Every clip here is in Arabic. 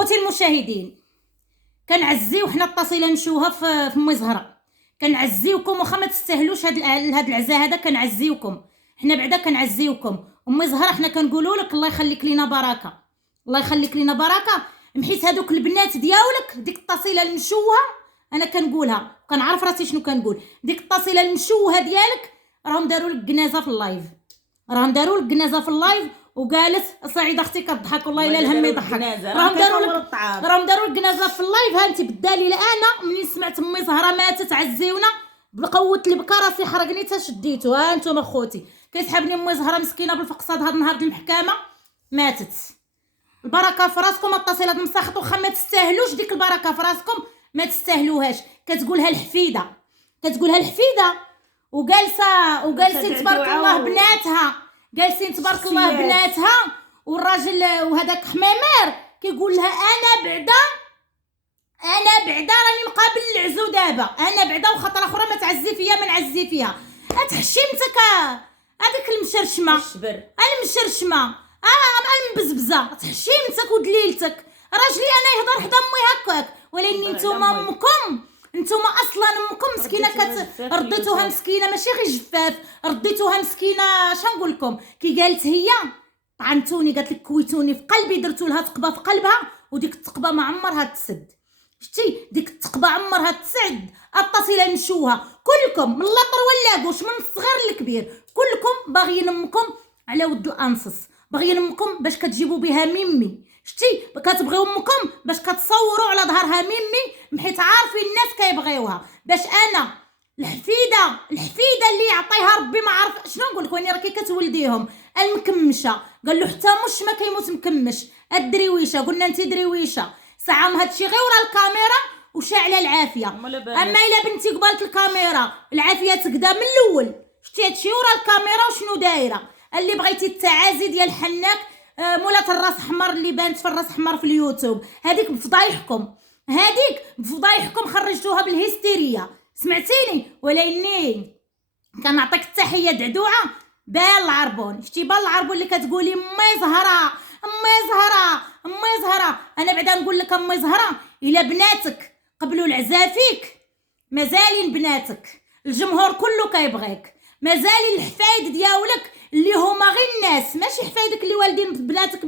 خوتي المشاهدين، كنعزيو حنا التصيله نشوها في امي زهره، كنعزيوكم واخا ما تستاهلوش هاد العزاء هذا، كنعزيوكم حنا بعدا كنعزيوكم امي زهره. حنا كنقولوا لك الله يخليك لينا بركه، الله يخليك لينا بركه، حيت هادوك البنات ديالك ديك التصيله المشوهه انا كنقولها كنعرف راسي شنو كنقول. ديك التصيله المشوهه ديالك راهم داروا لك جنازه في اللايف، راهم داروا لك جنازه في اللايف وقالت سعيده اختي كضحك والله الا الهم يضحك. راهم داروا لك جنازه في اللايف. ها انت بالدليل انا منين سمعت امي زهره ماتت عزيونا بقوت لي بكا راسي حرقني تا شديتو. ها انتم اخوتي كيسحبني امي زهره مسكينه بالفقصاد هاد النهار المحكمه ماتت. البركه في راسكم التصيلات مساخط واخا ما تستاهلوش ديك البركه في راسكم ما تستاهلوهاش. كتقولها الحفيده، كتقولها الحفيده وجالسين تبارك الله بناتها، جالسين تبارك الله بناتها والراجل وهذاك حمامار كيقول لها انا بعدا راني مقابل العزو دابا، انا بعدا وخطره اخرى ما تعزي فيا ما نعزي فيها. اتحشمتك هذيك المشرشمه المشرشمه المبزبزه، تحشيمتك ودليلتك. راجلي انا يهضر حدا امي هكاك، ولكن نتوما امكم نتوما اصلا امكم مسكينه رديتوها مسكينه ماشي غير جفاف، رديتوها مسكينه شنقول لكم كي قالت هي طعنتوني، قالت لك كويتوني في قلبي، درتو لها ثقبه في قلبها وديك الثقبه ما عمرها تسد. شتي ديك الثقبه عمرها تسد. التصيله نشوها كلكم من اللطر واللاقوش من الصغير للكبير كلكم باغيين امكم على ود الانصص، باغيين امكم باش كتجيبوا بها ميمي. شتي كتبغيو امكم باش كتصوروا على ظهرها ميمي حيت عارفين الناس كيبغيوها. باش انا الحفيده اللي يعطيها ربي ما عارف شنو نقول لك، واني راكي كتولديهم المكمشه. قال له حتى مش ما كيموت مكمش. الدريويشه قلنا انت دريويشه ساعه هادشي غير ورا الكاميرا وشاعله العافيه. اما الا بنتي قبالت الكاميرا العافيه تقدا من الاول. شتي هادشي ورا الكاميرا وشنو دايره. اللي بغيتي التعازي ديال حناك مولات الراس حمر اللي بانت في الراس حمر في اليوتيوب، هذيك بفضايحكم خرجتوها بالهستيريا سمعتيني. ولاني كنعطيك التحيه دعدوعه بال العربون. شتي بال العربون اللي كتقولي امي زهره امي زهره. انا بعدا نقول لك امي زهره الا بناتك قبلوا العزافيك مازالين بناتك، الجمهور كله كيبغيك، مازالين الحفايد ديالك اللي هما غير الناس ماشي حفايدك اللي والدين بناتك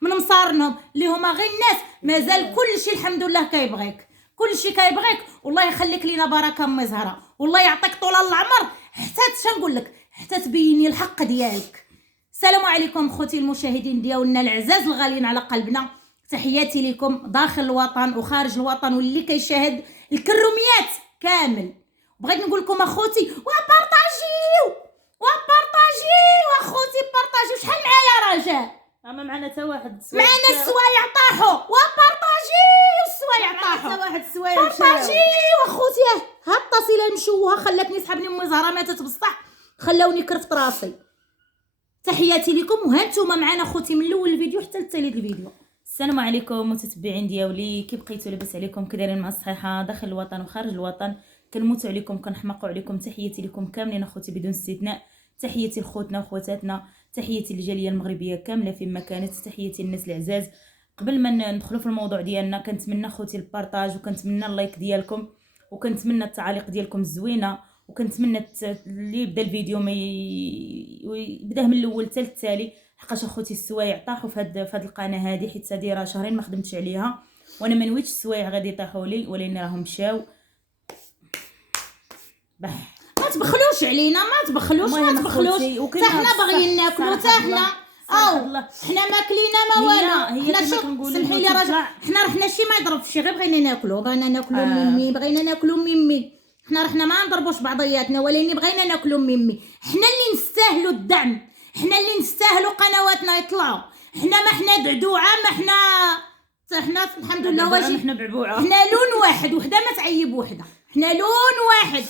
من مصارنهم اللي هما غير الناس، مازال كلشي الحمد لله كيبغيك، كلشي كيبغيك. والله يخليك لينا بركه امي زهره، والله يعطيك طول العمر حتى شنقول لك حتى تبيني الحق ديالك. السلام عليكم خوتي المشاهدين ديالنا العزاز الغاليين على قلبنا، تحياتي لكم داخل الوطن وخارج الوطن واللي كيشاهد الكروميات كامل. بغيت نقول لكم اخوتي وبارطاجيو اخوتي بارطاجيو. شحال معايا رجاء؟ اما معنا حتى واحد معنا السوايع طاحوا وبارطاجيو السوايع طاحوا حتى واحد السوايع بارطاجيو اخوتي. هاد التصيله مشوهه خلاتني سحبني امي زهره ماتت بصح خلاوني كرفت راسي. تحياتي لكم وهانتوما معنا خوتي من الاول الفيديو حتى لتالي الفيديو. السلام عليكم متتبعين ديالي، كي بقيتوا لاباس عليكم كدايرين مع الصحيحه داخل الوطن وخارج الوطن. كنموتوا عليكم كنحمقوا عليكم. تحياتي لكم كاملين اخوتي بدون استثناء، تحياتي لخوتنا وخواتاتنا، تحياتي للجاليه المغربيه كامله فيما كانت، تحياتي للناس العزاز. قبل ما ندخلوا في الموضوع ديالنا كنتمنى خوتي البارطاج وكنتمنى اللايك ديالكم وكنتمنى التعاليق ديالكم الزوينه وكنتمنى اللي بدا الفيديو ما يبداه من الاول حتى التالي، حقاش اخوتي السوايع طاحوا في هاد القناه هذه حيت دايره شهرين ما خدمتش عليها وانا ما نويتش السوايع غادي يطيحوا لي ولكن راهم مشاو. ما تبخلوش علينا، ما تبخلوش حتى حنا باغيين ناكلوا حتى حنا حنا ماكلينا ما والو. حنا سمحي لي راجل حنا رحنا شي ما يضرب شي غير بغينا ناكلوا بغينا ناكلوا ميمي حنا رحنا ما نضربوش بعضياتنا ولكن بغينا ناكلوا ميمي. حنا اللي نستاهلوا الدعم، حنا اللي نستاهلوا قنواتنا يطلعوا. حنا ما حنا دعدوعه ما حنا الحمد لله واجي حنا بعبوعه، حنا لون واحد وحده ما تعيب وحده، حنا لون واحد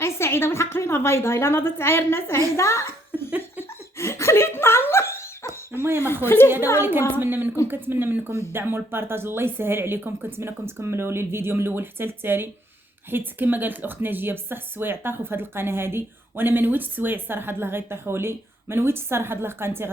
غير سعيده بالحق لينا بيضه الا ناضت عايرنا سعيده خليتنا الله. المهم اخوتي هذا هو اللي كنتمنى منكم الدعم والبارطاج. الله يسهل عليكم. كنتمنىكم تكملوا لي الفيديو من الاول حتى للتالي حيت كما قالت الاخت ناجيه بصح السوايع طاحوا في هذه القناه هذه وانا ما نويتش السوايع الصراحه الله غيطيحوا لي، ما نويتش الصراحه الله قنتي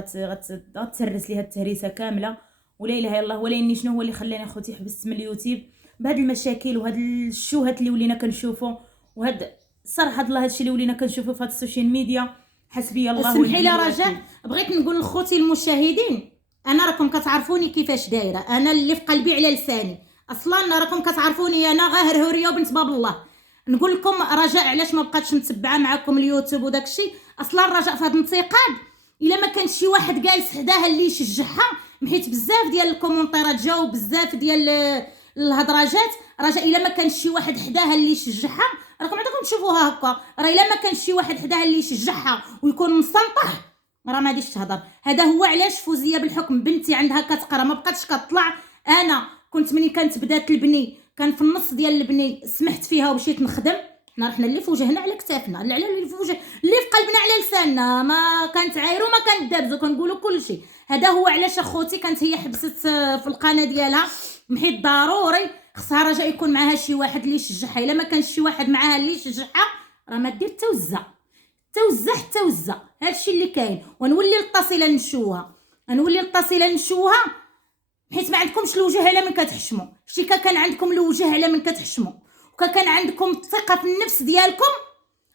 غتسرس ليها التهريسه كامله ولا اله الا الله. ولا اني شنو هو اللي خلاني اخوتي حبست من اليوتيوب بهاد المشاكل وهاد الشوهات اللي ولينا كنشوفوا، وهاد صراحه الله هادشي اللي ولينا كنشوفوا في هاد السوشيال ميديا. حسبي الله ونعم الوكيل. اسمحي لي رجاء، بغيت نقول لخوتي المشاهدين، انا راكم كتعرفوني كيفاش دايره، انا اللي في قلبي على لساني، اصلا راكم كتعرفوني انا غير هوريه وبنت باب الله. نقول لكم رجاء علاش ما بقاتش متبعه معكم اليوتيوب وداك الشيء، اصلا رجاء في هذا الانتقاد الا ما كانش شي واحد جالس حداها اللي يشجعها، حيت بزاف ديال الكومونتيرات جاو بزاف ديال الهضراجات، رجاء الا ما كانش شي واحد حداها اللي يشجعها، راكم عندكم تشوفوها هكا، راه الا ما كانش شي واحد حداها اللي يشجعها ويكون مستنطح راه ما غاديش تهضر. هذا هو علاش فوزيه بالحكم بنتي عندها كتقرا ما بقاتش كطلع. انا كنت ملي كانت بدات البني كان في النص ديال البني سمحت فيها ومشيت نخدم، حنا اللي في وجهنا على كتافنا، اللي في وجه اللي في قلبنا على لساننا، ما كانت عايرو ما كانت دابزو كنقولوا كل شيء. هذا هو علاش اخوتي كانت هي حبست في القناه ديالها، حيت ضروري خصها رجاء يكون معاها شي واحد اللي يشجعها، الا ما كانش شي واحد معاها اللي يشجعها راه ما دير حتى وزه. هادشي اللي كاين. ونولي الاتصله نشوها حيت ما عندكمش الوجه على من كتحشموا. شتي كان عندكم الوجه على من كتحشموا وكان عندكم الثقه في النفس ديالكم،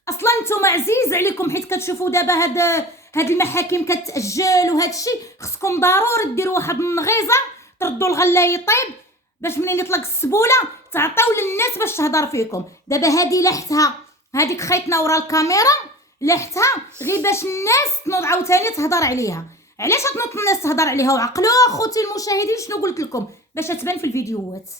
اصلا نتوما عزيز عليكم حيت كتشوفوا دابا هاد المحاكم كتاجل وهذا الشيء، خصكم ضروري ديروا واحد النغيزه تردوا الغلا يطيب باش منين يطلق السبوله تعطيو للناس باش تهضر فيكم. دابا هادي لاحتها، هاديك خيطنا ورا الكاميرا لاحتها غير باش الناس تنوض عاوتاني تهضر عليها. علاش تنوض الناس تهضر عليها؟ وعقلوا اخوتي المشاهدين شنو قلت لكم باش تبان في الفيديوهات،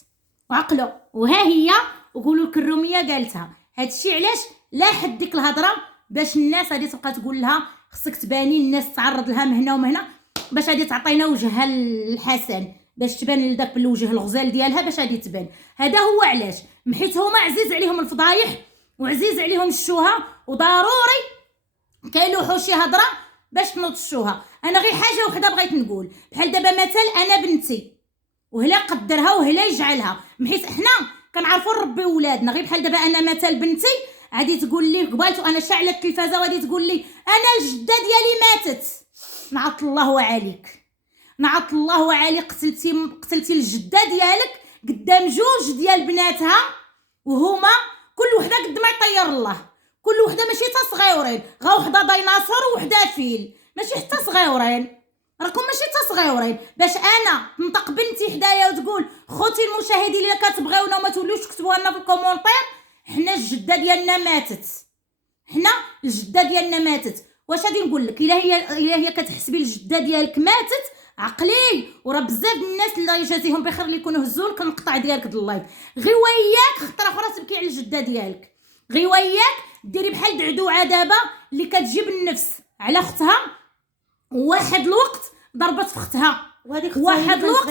وعقلوا وها هي وقولوا الكروميه قالتها. هادشي علاش لاحت ديك الهضره باش الناس غادي تبقى تقول لها خصك تباني، الناس تعرض لها من هنا ومن هنا باش غادي تعطينا وجهها الحسن، باش تبان لذاك بالوجه الغزال ديالها باش غادي تبان. هذا هو علاش، حيت هما عزيز عليهم الفضايح وعزيز عليهم الشوهه، وضروري كيلوحوا شي هضره باش تنطشوها. انا غير حاجه وحده بغيت نقول، بحال دابا مثلا انا بنتي وهلا قدرها وهلا يجعلها، حيت حنا كنعرفوا نربيو ولادنا. غير بحال دابا انا مثلا بنتي غادي تقول لي قبالت وانا شاعله التلفازه وغادي تقول لي انا الجده ديالي ماتت، نعط الله عليك قتلتي الجده ديالك قدام جوج ديال بناتها، وهما كل وحده قد ما يطير الله، كل وحده ماشي حتى صغيورين، غا وحده ديناصور وحده فيل، ماشي حتى صغيورين، راكم ماشي حتى صغيورين. باش انا نطق بنتي حدايا وتقول خوتي المشاهدين اللي كتبغيونا وما توليوش تكتبوا لنا في الكومونتير حنا الجده ديالنا ماتت، واش غادي نقول لك؟ الا هي كتحسبي الجده ديالك ماتت عقلي، وراه بزاف الناس اللي يجازيهم بخير اللي يكونوا هزوا لك القطع ديالك د اللايف، غير وياك خطره اخرى تبكي على الجده ديالك، غير وياك ديري بحال دعدوعه دابا اللي كتجيب النفس على اختها، واحد الوقت ضربت في اختها، وهذيك واحد الوقت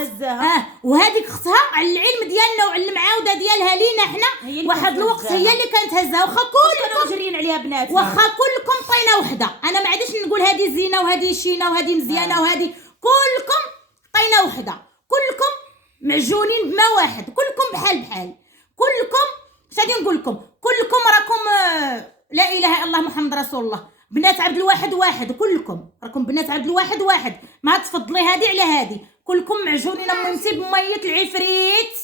وهذيك اختها على العلم ديالنا وعلى المعاوده ديالها لينا حنا، واحد الوقت هي اللي كانت هزها، واخا كلكم جريين عليها بنات، واخا كلكم طينه وحده، انا ما عادش نقول هذه زينه وهذه شينه وهذه مزيانه وهذه، كلكم طينه وحده، كلكم معجونين بما واحد، كلكم بحال كلكم اش غادي نقول لكم، كلكم راكم لا اله الا الله محمد رسول الله، بنات عبد الواحد واحد، كلكم راكم بنات عبد الواحد واحد، ما تفضلي هذه على هذه، كلكم معجونين ممتي بميت العفريت،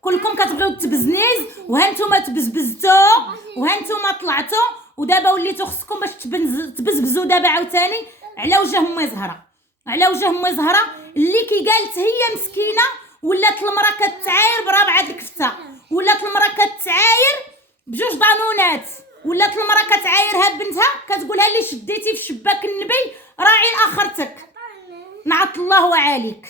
كلكم كتبغيو تبزنيز، وها نتوما تبزبزتوا، وها نتوما طلعتوا، ودابا وليتوا خصكم باش تبزبزوا دابا عاوتاني على وجه امي زهره اللي كي قالت هي مسكينه، ولات المراه كتعاير برابعه الكفته، ولات المراه كتعاير بجوج ضانونات، ولات المراه كتعايرها بنتها كتقولها لي شديتي في شباك النبي راعي اخرتك، نعط الله عليك.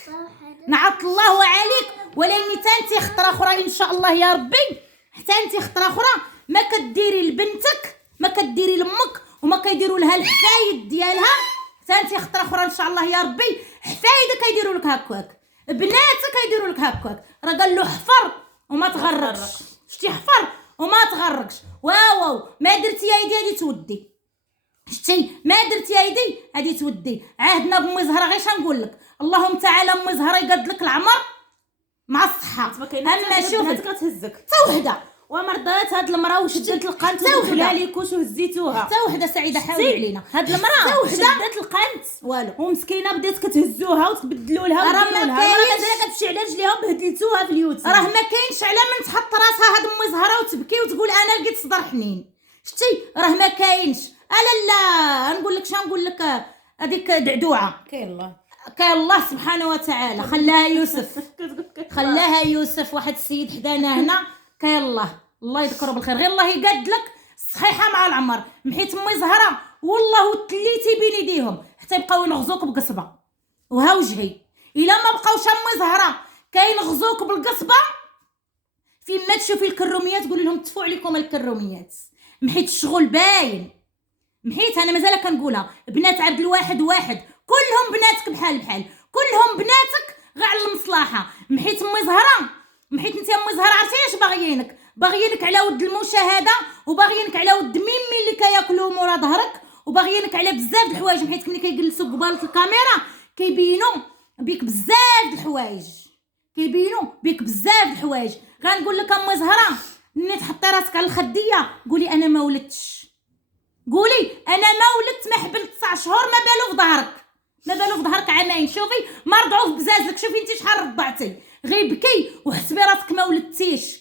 ولاني تانتي خطره اخرى ان شاء الله يا ربي، حتى انت خطره اخرى ما كديري لبنتك، ما كديري لامك، وما كيديروا لها الحفايد ديالها، تانتي خطره اخرى ان شاء الله يا ربي، حفايدك كيديروا لك هكاك، بناتك كيديروا لك هكاك، راه قال له حفر وما تغرقش، شتي حفر وما تغرقش، واو ما درتي يا يدي هادي تودي، شتي ما درتي يا يدي هادي تودي. عهدنا بامي زهره غير شنقول لك، اللهم تعالى امي زهره يقاد لك العمر مع الصحه، اما شوف كتهزك حتى وحده ومرضات هاد المراه وشدت القنت ودخلها ليكوش وهزيتوها. حتى وحده سعيده حاول علينا هاد المراه شدت القنت والو ومسكينه بدات كتهزوها وتبدلوا لها راه ما مازال كتمشي على رجليها وبهدلتوها في اليوتيوب. راه ما كاينش على من تحط راسها هاد امي زهره وتبكي وتقول انا لقيت صدر حنين. شتي راه ما كاينش. لا نقول لك شنقول لك هذيك دعدوعه كاين الله سبحانه وتعالى خلاها يوسف واحد السيد حدانا هنا كاين الله يذكره بالخير. غير الله يقاد لك صحيحه مع العمر. محيت امي زهره والله تليتي بين يديهم حتى يبقاو ينغزوك بقصبه وها وجهي. الا ما بقاوش امي زهره كاينغزوك بالقصبه فين ما تشوفي الكروميات قولي لهم تفوا عليكم الكروميات. محيت الشغل باين. محيت انا مازال كنقولها بنات عبد الواحد واحد كلهم بناتك بحال كلهم بناتك غير على المصلحه. محيت امي زهره محيت انت امي زهره عرفتي اش باغيينك على ود المشاهده وباغيينك على ود ميمي اللي كياكلوا مورا ظهرك وباغيينك على بزاف د الحوايج. محيت ملي كيجلسوا قبالة الكاميرا كيبينوا بيك بزاف د الحوايج غنقول لك امي زهره ملي تحطي راسك على الخديه قولي انا ما ولدتش. قولي انا ما ولدت ما حبلت 9 شهور ما بالو في ظهرك عامين. شوفي ما رضعوا في بزازلك. شوفي انت شحال رضعتي غير بكي وحسبي راسك ما ولدتيش.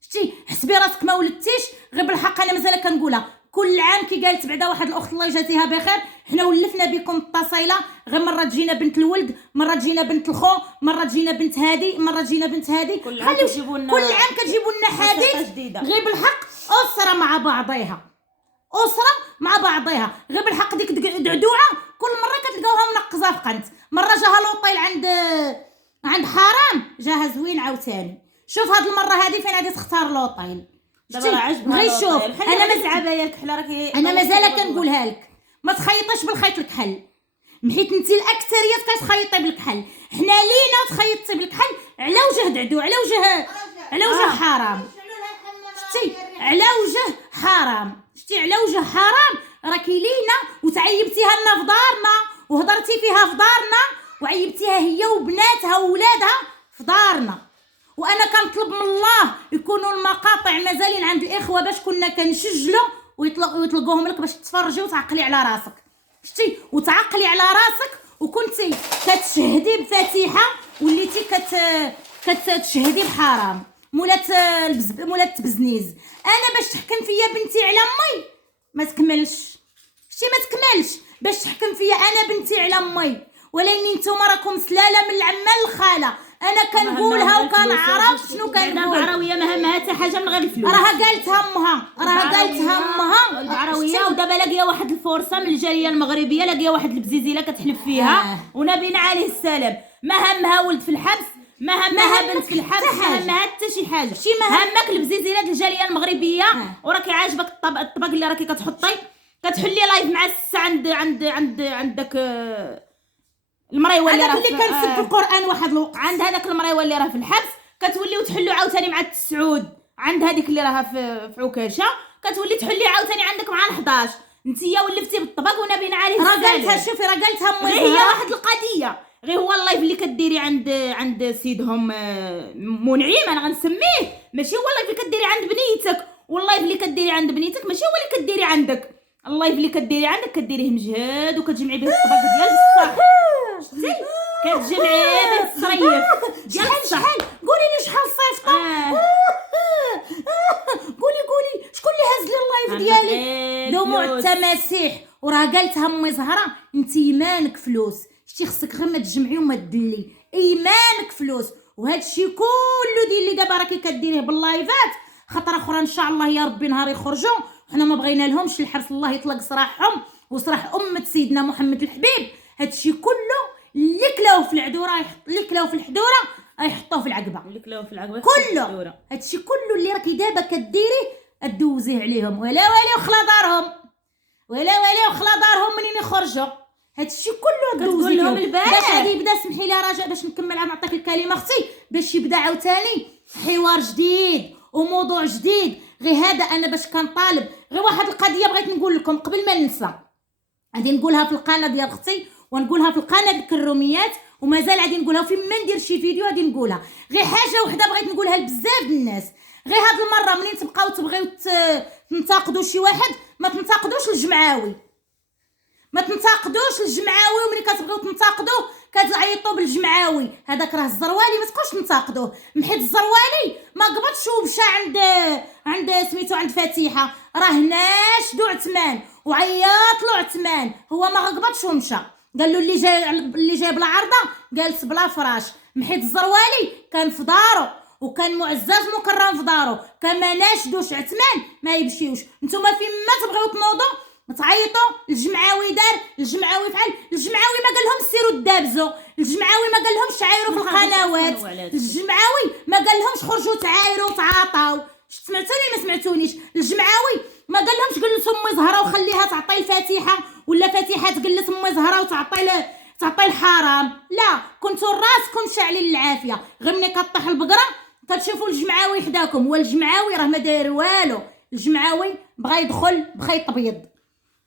شتي حسبي راسك ما ولدتيش. غير بالحق انا مازال كنقولها كل عام كي قالت بعدا واحد الاخت الله يجازيها بخير حنا ولفنا بكم التصيله. غير مره تجينا بنت الولد مره تجينا بنت الخو مره تجينا بنت هادي مره تجينا بنت هادي. كل عام كتجيبوا لنا حديث غير بالحق اسره مع غير بالحق. ديك دعدوعه كل مره كتلقاوها منقزه في قنت. مره جاها لوطيل عند حرام جاها زوين عاوتاني. شوف هاد المره هادي فين غادي تختار لوطيل. دابا عجبها غير شوف انا مزعبه الكحله راكي انا مازال كنقولها لك ما تخيطيش بالخيط الكحل. محيت انت الاكثريه كتخيطي بالكحل. حنا لينا تخيطتي بالكحل على وجه دعدو على وجه حرام. شتي على وجه حرام راكي لينا وتعيبتيها لنا في دارنا وهضرتي فيها في دارنا وعيبتيها هي وبناتها وولادها في دارنا. وانا كنطلب من الله يكونوا المقاطع مازالين عند الاخوه باش كنا كنسجلوا ويطلقوهم لك باش تتفرجي وتعقلي على راسك. شتي وتعقلي على راسك وكنتي كتشهدي بفاتحه وليتي كتشهدي بحرام مولات بزنيز. انا باش تحكم فيا بنتي على امي ما تكملش. شتي ما تكملش باش تحكم فيا انا بنتي على امي. ولكن نتوما راكم سلاله من العمه للخاله. انا كنقولها وكنعرف شنو كنقول. البعراويه ما همها حتى حاجه من غير الفلوس. راها قالتها امها البعراويه ودابا لاقيه واحد الفرصه من الجاليه المغربيه لاقيه واحد البزيزيله كتحلف فيها ونبينا عليه السلام. ما همها ولد في الحبس ما همها بنت في الحبس ما همها حتى شي حاجه. همك البزيزيله ديال الجاليه المغربيه وراكي عاجبك الطبق اللي راكي كتحطي كتحلي لايف مع الساعه عندك المريوه اللي راه كنسب القران واحد الوقت عند هذاك المريوه اللي راه في الحبس كتوليو تحلوا عاوتاني مع التسعود عند هذيك اللي راها في عكاشه كتولي تحلي عاوتاني عندك مع 11. نتيا ولفتي بالطبق ونبينا عليه راه قالتها. شوفي راه قالتها امي هي واحد القضيه غير هو اللايف اللي كديري عند سيدهم منعم انا غنسميه ماشي هو اللايف اللي كديري عند بنيتك. واللايف اللي كديري عند بنيتك ماشي هو اللي كديري عندك. اللايف اللي كديري عندك كديريه مجهد وكتجمعي به الطبق ديال الصح. شتي كتجمعي به الصريف ديال شحال قولي لي شحال صيفطه. قولي شكون اللي هز لي اللايف ديالي دموع التماسيح. وراه قالتها امي زهره انت ايمانك فلوس. شتي خصك غير ما تجمعي وما تدلي ايمانك فلوس. وهذا الشيء كله ديال اللي دابا راكي كديريه باللايفات خطره اخرى ان شاء الله يا ربي نهار يخرجوا حنا ما بغينا لهمش الحبس. الله يطلق سراحهم وسراح امه سيدنا محمد الحبيب. هذا الشيء كله اللي كلاوه في العذوره اللي كلاوه في الحذوره يحطوه في العقبه. اللي كلاوه في العقبه كله هذا الشيء كله اللي راكي دابا كديري ادوزيه عليهم. ولا خلا دارهم منين يخرجوا. هذا الشيء كله كتقول لهم باش غادي يبدا. سمحي لي رجاء باش نكمل نعطيك الكلمه اختي باش يبدا عاوتاني حوار جديد وموضوع جديد. غير هذا انا باش كنطالب غير واحد القضيه بغيت نقول لكم قبل ما ننسى. غادي نقولها في القناه ديال اختي ونقولها في القناه ديال الكروميات ومازال غادي نقولها فين ما ندير شي فيديو غادي نقولها. غير حاجه وحده بغيت نقولها لبزاف الناس. غير هاد المره منين تبقاو تبغيو تنتقدوا شي واحد ما تنتقدوش الجمعاوي، ما تنتقدوش الجمعاوي. وملي كتبغيو تنتقدوه كتعيطوا بالجمعاوي، هذاك راه الزروالي ما تبقاوش تنتقدوه، حيت الزروالي ما قبضش ومشى عند سميتو عند فتيحه، راه ناشدو عثمان وعيط له عثمان، هو ما قبضش ومشى، قال له اللي جاي بلا عرضه جالس بلا فراش. حيت الزروالي كان في دارو وكان معزز مكرم في دارو، كما ناشدوش عثمان ما يمشيوش. نتوما فين ما تبغيو تنوضوا تعيطوا الجمعاوي دار، الجمعاوي فعل، الجمعاوي ما قال لهم سيروا دابزوا، الجمعاوي ما قال لهمش عايروا في القنوات، الجمعاوي ما قال لهمش خرجوا تعايروا وتعاطاو. سمعتوني ما سمعتونيش؟ الجمعاوي ما قال لهمش جلسوا امي زهره وخليها تعطي الفاتحه، ولا فاتحه تجلس امي زهره تعطي الحرام. لا، كنتوا راسكم شاعلين العافيه. غير ملي كطيح البقره كتشوفوا الجمعاوي حداكم، والجمعاوي راه ما داير والو، الجمعاوي بغى يدخل بخيط ابيض.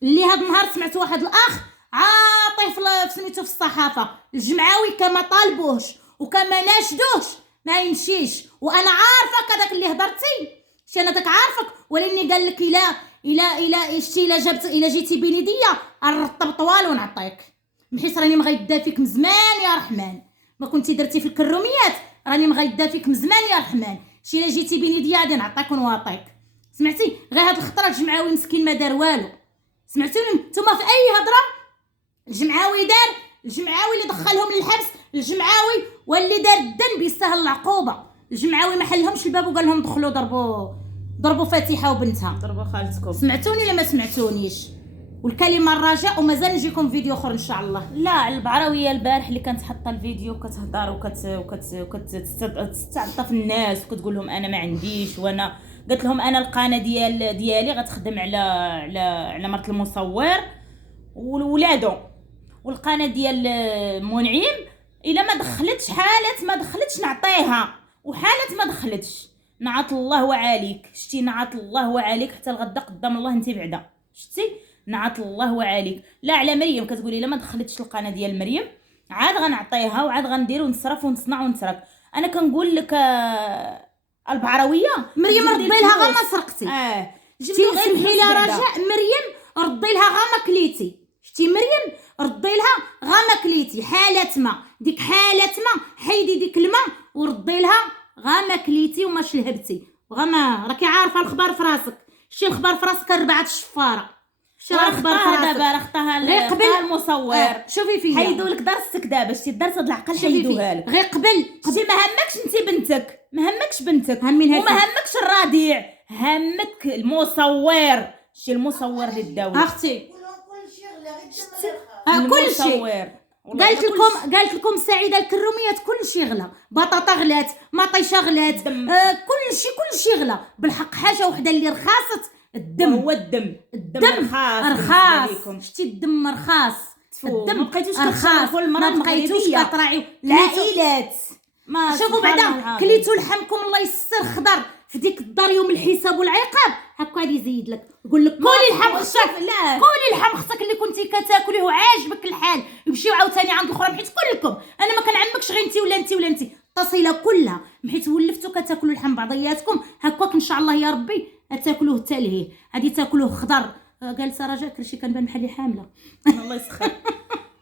اللي هاد النهار سمعت واحد الاخ عاطي في سميتو في الصحافه، الجمعاوي كما طالبوهش وكما ناشدوهش ما يمشيش. وانا عارفك هذاك اللي هضرتي شي، انا داك عارفك، ولاني قال لك الا اشتي الا جيتي بنديه نرطب طوال ونعطيك، بحيث راني مغيدا فيك مزمان يا رحمن، ما كنتي درتي في الكروميات راني مغيدا فيك مزمان يا رحمن. شي الا جيتي بنديه غادي نعطيك ونواطيك. سمعتي؟ غير هاد الخطره الجمعاوي مسكين ما دار والو. سمعتوني نتوما في اي هضره الجمعاوي دار؟ الجمعاوي اللي دخلهم للحبس، الجمعاوي واللي دار الذنب يستاهل العقوبه. الجمعاوي ما حلهمش الباب وقال لهم دخلوا ضربوا فاتحه وبنتها، ضربوا خالتكم. سمعتوني ولا ما سمعتونيش؟ والكلمه الرجاء، ومازال نجيكم فيديو اخر ان شاء الله. لا، البعراويه البارح اللي كانت حاطه الفيديو كتهضر وكتستعطف في الناس وكتقول لهم انا ما عنديش، وانا قلت لهم انا القناه ديالي غتخدم على مرت المصور وولادو، والقناه ديال منعم الا ما دخلتش حالات ما دخلتش نعطيها، وحالات ما دخلتش نعط الله وعليك. شتي؟ نعط الله وعليك حتى الغدا قدام الله انت بعدا. شتي؟ نعط الله وعليك. لا على مريم كتقولي الا ما دخلتش القناه ديال مريم عاد غنعطيها وعاد غندير ونصرف ونصنع ونترك. انا كنقول لك البعراويه مريم ردي لها غير ما سرقتي. جبتي سمحي لي رجاء، مريم ردي لها غير ما كليتي. شتي؟ مريم ردي لها غير ما كليتي، حالة ما ديك حالة ما حيدي ديك الماء وردي لها غير ما كليتي وما شلهبتي غير ما راكي عارفه الخبار في راسك. شتي الخبار في راسك ربعه الشفاره. شتي الخبار في راسك دابا اختها المصور. شوفي فيا حيدوا لك درستك دابا. شتي الدرس هاد العقل حيدوها لك. غير قبل شتي ما همكش انت بنتك، ما همكش بنتك وما همكش الرضيع، همك المصور. شتي المصور للدوله اختي كل شيء. قالت لكم سعيده الكروميات كل شيء غلا، بطاطا غلات، مطيشه غلات، كل شيء غلا. بالحق حاجه وحده اللي رخاصت الدم. هو الدم رخاص. شتي الدم رخاص، الدم رخاص. ما بقيتوش كتراعيو العائلات. شوفوا بعدا كليتو لحمكم الله يسر خضر في ديك الدار يوم الحساب والعقاب، هكا غادي يزيد لك يقول لك كولي اللحم خصك، كولي اللحم خصك اللي كنتي كتاكليه وعاجبك الحال. يمشيو عاوتاني عند الاخرى حيت كلكم انا ما كنعمكش غير انت ولا انت التصيله كلها، حيت ولفتوا كتاكلوا اللحم بعضياتكم. هكاك ان شاء الله يا ربي تاكلوه تالهيه، غادي تاكلوه خضر. قالت رجاء كلشي كنبان بحالي حامله. الله يسخر.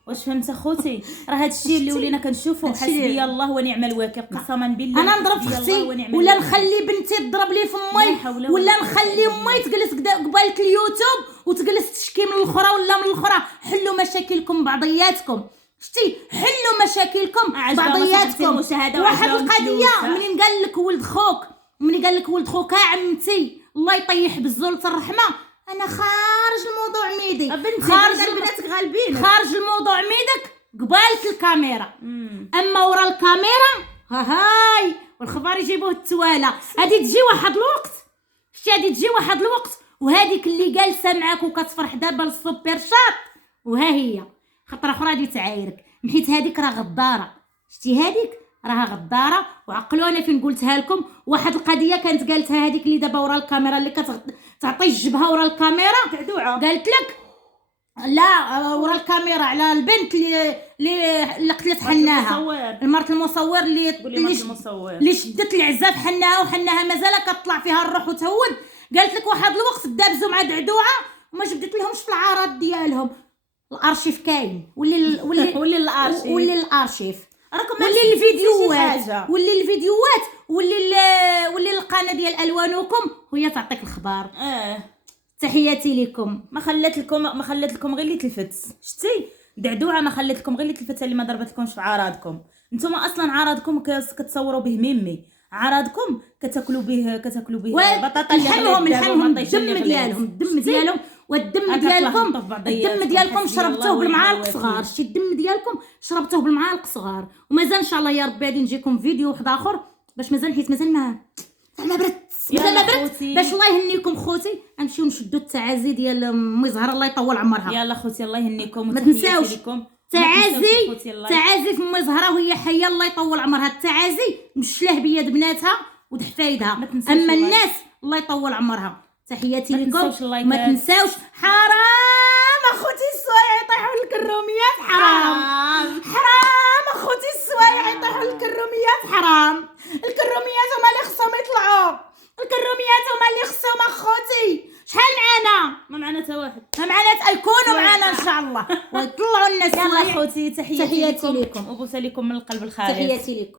واش فهمت اخوتي؟ راه هادشي اللي ولينا كنشوفوا. حسبي الله ونعم الوكيل، قسما بالله. انا نضرب في اختي ولا نخلي بنتي تضرب لي في امي، ولا نخلي امي تجلس قبالة اليوتيوب وتجلس تشكي من الاخرى ولا من الاخرى. حلوا مشاكلكم بعضياتكم. شتي؟ حلوا مشاكلكم بعضياتكم. واحد القضيه منين قال لك ولد خوك عمتي الله يطيح بالزول الرحمه، انا خارج الموضوع ميدي، خارج البنات غالبين، خارج الموضوع ميدك قبالة الكاميرا. اما ورا الكاميرا هاي والخبار يجيبوه التواله. هادي تجي واحد الوقت، شتي هادي تجي واحد الوقت وهاديك اللي جالسه معاك وكتفرح دابا للسوبر شات وها هي خطره اخرى غادي تعايرك، حيت هاديك راه غداره. شتي هاديك راها غداره. وعقلوا انا فين قلتها لكم. واحد القضيه كانت قالتها هذيك اللي دابا ورا الكاميرا اللي كتعطي الجبهه ورا الكاميرا، قالت لك لا ورا الكاميرا على البنت اللي قتلت حناها، المرت المصور اللي شدت العزاف حناها، وحناها مازال كطلع فيها الروح وتهود. قالت لك واحد الوقت دابزوا مع دعدوعه وما جبدت لهمش في العراض ديالهم. الارشيف كاين واللي الارشيف واللي الفيديوهات واللي القناه ديال الوانكم وهي تعطيك الخبر. تحياتي لكم. ما خلات لكم غير اللي تلفت. شتي دعدوعه ما خلات لكم غير اللي تلفت اللي ما ضربت لكمش في عراضكم. نتوما اصلا عراضكم كتصوروا به ميمي، عراضكم كتاكلوا به بطاطا الحمهم الدم ديالهم والدم ديالكم شربتوه بالمعالق صغار. شتي الدم ديالكم شربتوه بالمعالق صغار. ومازال ان شاء الله يا ربي غادي نجيكم فيديو واحد اخر باش مازال ما برت باش الله يهنيكم خوتي. نمشيو نشدوا التعازي ديال امي زهره الله يطول عمرها. يلا خوتي الله يهنيكم. ما تنساوش تعازي في امي زهره وهي حيه الله يطول عمرها. التعازي مشلاه بيد بناتها ودحفايدها. اما الناس الله يطول عمرها. تحياتي لكم. ما تنساوش. حرام اخوتي السوايع يطيحوا لك الروميات. حرام اخوتي السوايع يطيحوا لك الروميات. حرام الكروميات هما اللي خصهم يطلعوا. الكروميات هما اللي خصهم اخوتي. شحال معانا؟ ما معنا حتى واحد. ما معانا يكونوا معانا ان شاء الله ويطلعوا الناس. يلا خوتي تحياتي لكم وبوسه لكم من القلب الخالص. تحياتي لكم.